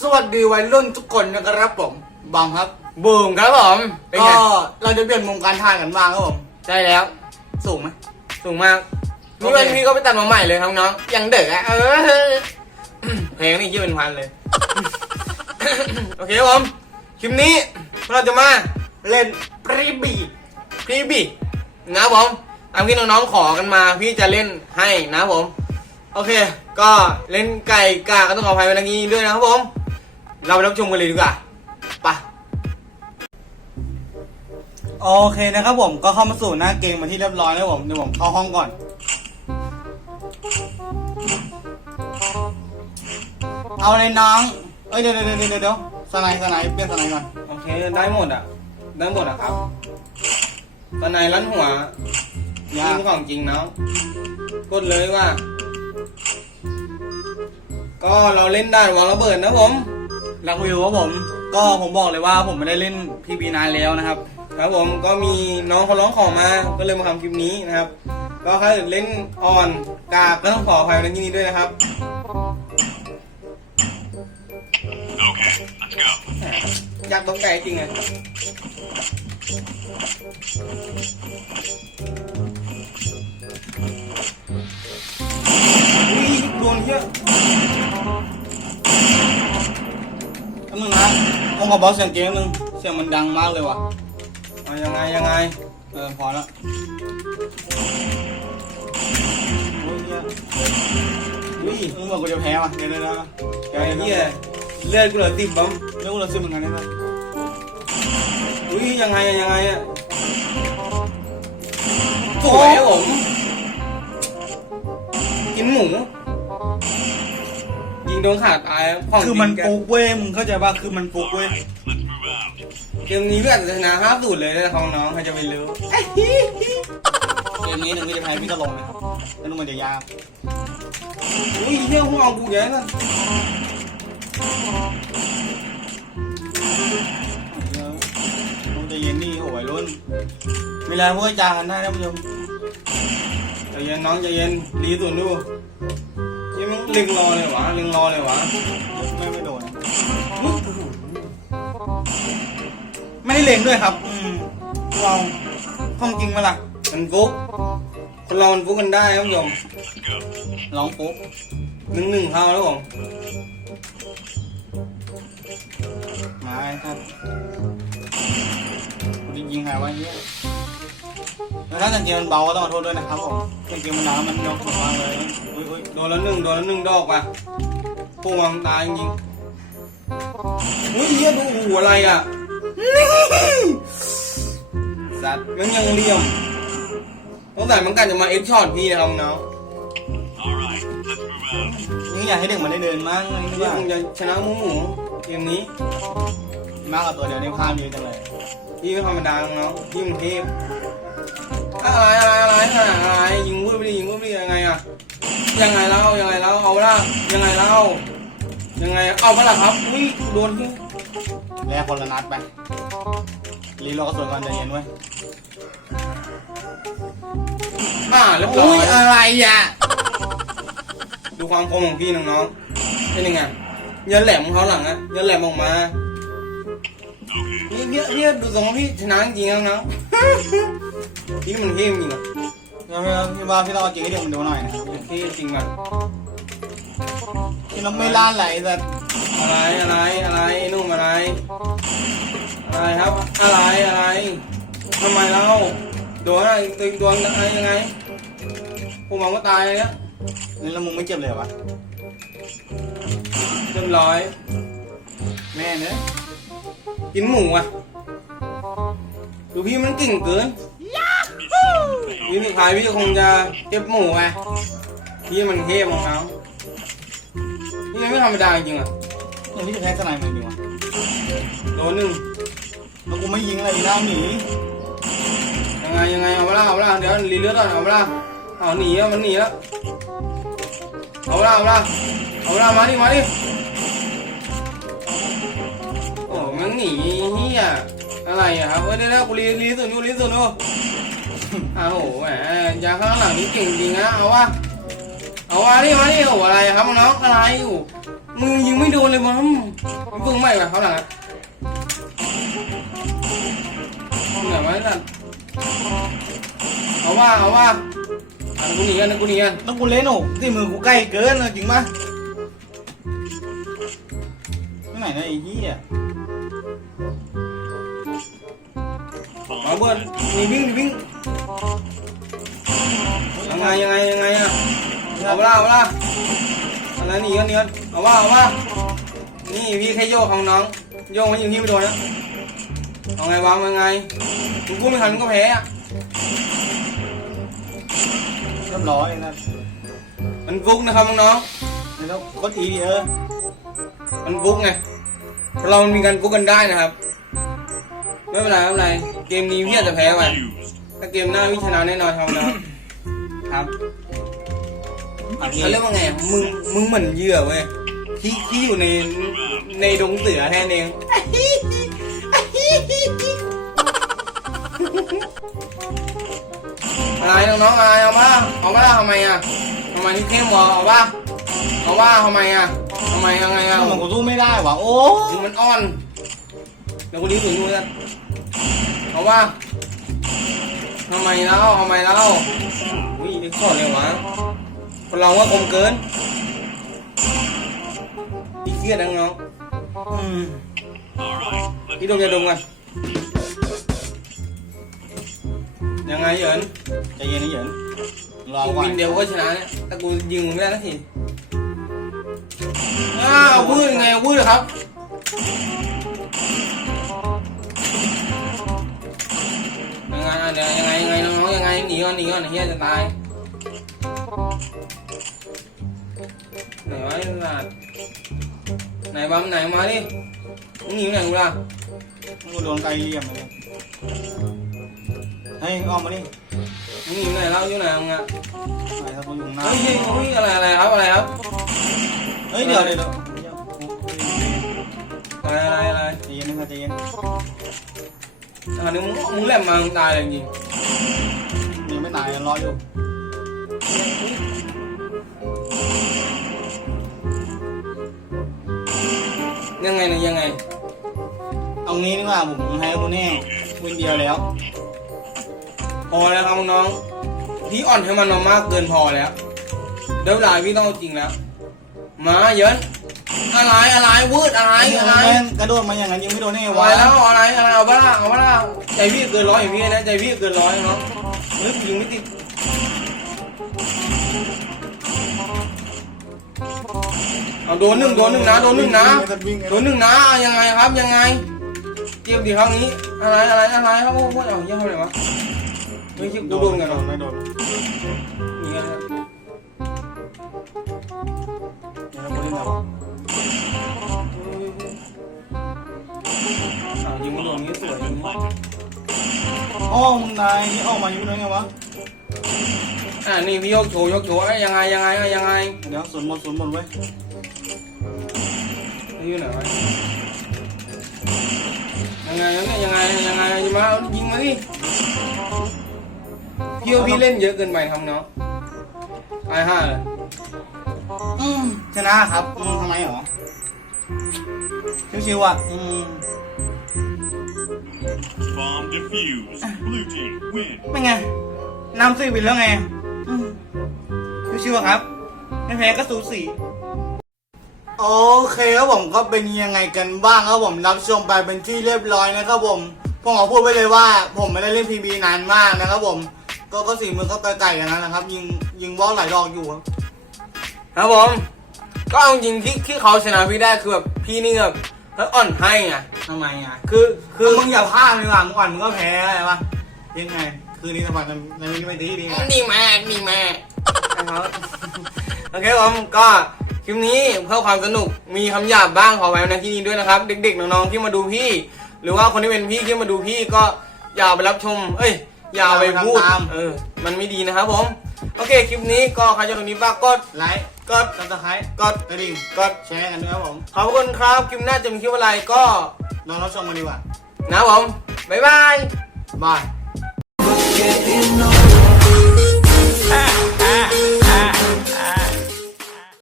สวัสดีวัยรุ่นทุกคนนะครับผมบอมครับบูมครับผมเป็นก็ไงเราจะเปลี่ยนมุมการถ่ายกันบ้างครับผมใช่แล้ว สูงไหม สูงมากโอนี่เควันพี่ก็ไปตัดมาใหม่เลยครับน้องยังเด็กอะเออ เพลงนี่ชื่อเป็นพันเลย โอเคครับผมคลิปนี้เราจะมาเล่นปรีบีปรีบีนะครับผมตามที่น้องๆขอกันมา พี่จะเล่นให้นะครับผม โอเค ก็เล่นไก่กาก็ต้องขออภัยไว้ในนี้ด้วยนะครับผม เราไปรับชมกันเลยดีกว่าไปโอเคนะครับผมก็เข้ามาสู่หน้าเกมมาที่เรียบร้อยแล้วผมเดี๋ยวผมเข้าห้องก่อน เอาเลยน้อง เอ้ยเดี๋ยวเดี๋ยวเดี๋ยวเดี๋ยวสไนด์สไนด์เปลี่ยนสไนด์ก่อนโอเคได้หมดอะได้หมดอะครับตอนไหนรันหัวยายิกงของจริงเนาะกดเลยว่า ก็เราเล่นได้วางระเบิดนะผมรักวิวครับผม ก็ผมบอกเลยว่าผมไม่ได้เล่นพีบีนานแล้วนะครับ ครับผมก็มีน้องเขาร้องขอมา ก็เลยมาทำคลิปนี้นะครับ ก็ถ้าเกิดเล่นออนกากก็ต้องขออภัยในที่นี้ด้วยนะครับอยากตกไก่จริงไง ขอเบาเสียงเกมนึงเสียงมันดังมากเลยว่ะเอายังไงยังไง เออพอแล้วโอ้ยเหี้ยอุ้ยมึงบอกกูจะแพ้ว่ะเดี๋ยวเดี๋ยวเดี๋ยวไอ้เหี้ยเลือดกูเหลือสิบบ้มเรื่องกูเราซื้อเหมือนกันได้ไหมอุ้ยยังไงอะยังไงอะ โดนขาตายของคือมันจริงแกฟุกเว้ยมึงเข้าใจป่ะคือมันฟุกเว้ย เกมนี้เพื่อนจะชนะห้าสูตรเลยนะครับน้องใครจะไปรู้เกมนี้ถึงพี่จะแพ้พี่ก็ลงนะครับแล้วนุ่มมันจะยากอุ้ยเหี้ยหัวกูเยอะนั่นเดี๋ยวมึงใจะเย็นนี่โอ้ยรุ่นเวลาพวกจากันได้นะผู้ชมใจเย็นน้องใจเย็นรีส่วนดูยังมึง เล็งรอเลยวะเล็งรอเลยวะไม่ไม่โดนนะไม่ได้เล็งด้วยครับอืมเราห้องจริงมาล่ะมันฟุกคนเรามันฟุกกันได้ครับผู้ชมร้องปุ๊บหนึ่งหนึ่งเท่าแล้วผมมาไอ้ครับกูจะยิงใครวะเฮียแล้ว ถ้าสังเกตมันเบาก็ต้องขอโทษด้วยนะครับผมสังเกตมันดังแล้วมันยกผมมาเลยอุ้ยอุ้ยโดนแล้วหนึ่งโดนแล้วหนึ่งดอกป่ะพวกมันตายจริงๆอุ้ยเหี้ยดูหูอะไรอะสัตว์ยังยังเหลี่ยมต้องใส่มันกันจะมาเอ็กช็อตพี่นะครับน้องนี่อยากให้เด็กมันได้เดินมั่งอะไรนี่พี่ว่าคงจะชนะหมูหมูเกมนี้ มากกว่าตัวเดียวในภาพเยอะจังเลยพี่ไม่ธรรมดาน้องพี่มันเทพ อะไรอะไรอะไรอะไรอะไรยิงวุ้ยไปดิยิงวุ้ยไปดิยังไงอะยังไงเล่ายังไงเล่าเอาละยังไงเล่ายังไงเอาไปละครับอุ้ยโดนพี่แลกคนละนัดไปรีโหลดกระสุนก่อนใจเย็นเว้ยอ่าเรียบร้อุ้อยยอะไรอะดูความคมของพี่น้องๆเป็นยังไงยันแหลมของเขาหลังอะยันแหลมออกมานี่พี่พี่ดูทรงว่าพี่ชนะจริงๆนะ พี่มันเท่จริงอะพี่พี่ว่าพี่ต้องเอาจริงให้เด็กมันดูหน่อยนะครับเท่จริงอะพี่เราไม่ล่าไหลแต่อะไรอะไรอะไรไอ้หนุ่มอะไร อะไรครับ อะไรอะไรทำไมเราโดนอะไรตึงโดนอะไรยังไงผมมองว่าตายเลยเนี่ยนี่แล้วมึงไม่เจ็บเลยเหรอวะเรียบร้อย แม่เนอะกินหมูอะดูพี่มันเก่งเกิน พี่สุดท้ายพี่คงจะเก็บหมูไงพี่มันเทพของเขาพี่ไม่ธรรมดาจริงๆอะเดี๋ยวพี่จะแพ้สไนมันจริงวะโดนหนึ่งแล้วกูไม่ยิงอะไรอีกแล้วหนียังไงยังไงเอาเวลาเอาเวลาเดี๋ยวรีเลือดก่อนเอาเวลาเอาหนีแล้วมันหนีแล้วเอาเวลาเอาเวลาเอาเวลามาดิมาดิโอ้มันหนีเฮียอะไรอะครับเฮ้ยเดี๋ยวเดี๋ยวกูรีรีสุดอยู่รีสุดอ ยู่อ้าวโหแหมยาข้างหลังนี่เก่งจริงนะเอาวะเอาวะนี่มาดิโอ้อะไรอะครับน้องอะไรอยู่มือยิงไม่โดนเลยมั้งมึงเพิ่งใหม่แบบเขาหลังอะไหนวะนั่นเอาว่าเอาว่าอันกูหนีกันอันกูหนีกันต้องกูเล่นหนูที่มือกูใกล้เกินเลยจริงปะที่ไหนนะไอ้เหี้ยมาเบิร์ดหนีวิ่งหนีวิ่ง ยังไงยังไงยังไงอะเอาเวลาเอาเวลาอะไรหนีกันหนีกันเอาว่าเอาว่านี่พี่แค่โยกของน้อง โยกมันอยู่นี่ไม่โดนนะเอาไงวางยังไงมึงกูไม่ทันมึงก็แพ้อะเรียบร้อยนะมันฟุกนะครับน้องแล้วกดอีดิเออๆมันฟุกไงเรามีการฟุกกันได้นะครับ ไม่เป็นไรไม่เป็นไร เกมนี้พี่อาจจะแพ้ไป ถ้าเกมหน้าพี่ชนะแน่นอนครับน้องครับอันนี้เขาเรียกว่าไงอะมึงมึงเหมือนเหยื่อเว้ยที่ที่อยู่ในในดงเสือแค่นั้นเองอะไรน้องๆอะไรเอามาเอามาทำไมอะทำไมที่เข้มวะเอาว่าเอาว่าทำไมอะทำไมยังไงอะมันกูสู้ไม่ได้ว่ะโอ้มึงมันอ่อนเดี๋ยวกูดิ้นถึงมือกันเอาว่า ทำไมเล่าทำไมเล่าอุ้ยไอ้ข้อเลยวะคนเราว่าคมเกินอีเครียดนะน้องอืมพี่ดมจะดมกันยังไงเหยินใจเย็นนะเหยินรอกูก่อนวินเดียวก็ชนะเนี่ยแต่กูยิงมึงไม่ได้สักทีอ้าววืดไงวืดครับ เดี๋ยวยังไงยังไงน้องๆยังไงหนีก่อนหนีก่อนเฮียจะตายไหนวะไอ้สัตว์ไหนบัมไหนมาดิมึงหนีไปไหนกูล่ะกูโดนไกลเหลี่ยมเลยเฮ้ยอ้อมมาดิมึงหนีไปไหนเล่าอยู่ไหนมึงอะไอ้ถ้ากูอยู่หน้าเฮ้ยเฮ้ยเฮ้ยอะไรอะไรครับอะไรครับเฮ้ยเดี๋ยวเดี๋ยวเดี๋ยวอะไรอะไรอะไรใจเย็นนะใจเย็น อันนี้มึงมึงแหลมมามึงตายเลยจริงยังไม่ตายรออยู่ๆยังไงนะยังไง เอางี้ดีกว่าผมให้กูแน่วินเดียวแล้ว พอแล้วครับน้อง พี่อ่อนให้มันมามากเกินพอแล้ว เดี๋ยวเวลาพี่ต้องเอาจริงแล้ว มาเยิน อะไรอะไรวืดอะไรอะไรแม่งกระโดดมาอย่างนั้นยังไม่โดนได้ไงเอาวะไปแล้วอะไรอะไรเอาบ้าเอาบ้าใจพี่เกินร้อยอย่างพี่นะใจพี่เกินร้อยเนาะเฮ้ยยิงไม่ติดเอาโดนหนึ่งโดนหนึ่งนะโดนหนึ่งนะโดนหนึ่งนะยังไงครับยังไงเทียบดีครั้งนี้อะไรอะไรอะไรครับโอ้โหเอาเยี่ยมเลยวะเฮ้ยชิบกูโดนกันโดเนาะนไม่โดนนี่กันครับเดี๋ ยวเราไปเล่นกับอ้าวยิงไม่โดนงี้สวยอย่างนี้อ้อมึงนายนี่ออกมาอยู่ได้ไงวะ อ่านี่พี่ยกโชว์ยกโชว์เอ้ยยังไงยังไงเอ้ยยังไงเดี๋ยวสวนหมดสวนหมดเว้นี่อยู่ไหนวะยังไงยังไงยังไงยังไงยิงมายิงมาดิพี่ว่าพี่เล่นเยอะเกินไปทำเนาะตายห้าเลย อืมชนะครับอืมทำไมหรอชิวๆอะอืม Bomb defused. Blue team win. ไม่ไงนำสี่วินแล้วไงอืมชิวๆอะครับ ไม่แพ้ก็สูสี โอเคครับผมก็เป็นยังไงกันบ้างครับผมรับชมไปเป็นที่เรียบร้อยนะครับผมผมขอพูดไว้เลยว่า ผมไม่ได้เล่นพีบีนานมากนะครับผม ก็ก็สี่มือก็ไกลๆกันแล้วนะครับ ยิงยิงวอลหลายดอกอยู่ครับ ครับผม ก็เอาจริงที่ที่เขาชนะพี่ได้คือแบบพี่นี่แบบแล้วอ่อนให้ไงทำไมอะคือคืคืออมึงอย่าพลาดเลยว่ะมึงอ่อนมึงก็แพ้อะไรวะยังไง คืนนี้สมัครกันในนี้ไม่ดีดีไงดีมากดีมากนะครับโอเคผมก็คลิปนี้เพื่อความสนุกมีคำหยาบบ้างขอไว้ในที่นี้ด้วยนะครับ เด็กๆน้องๆที่มาดูพี่ หรือว่าคนที่เป็นพี่ที่มาดูพี่ก็อย่าเอาไปรับชม เอ้ยอย่าเอาไปพูดเออมันไม่ดีนะครับผม โอเค คลิปนี้ก็ใครจะตรงนี้ฝากกดไลค์กดซับสไครต์กดกระดิ่งกดแชร์กันด้วยครับผมขอบคุณครับ คลิปหน้าจะมีคลิปอะไรก็ลองรับชมกันดีกว่านะครับผม บ๊ายบาย บาย Getting on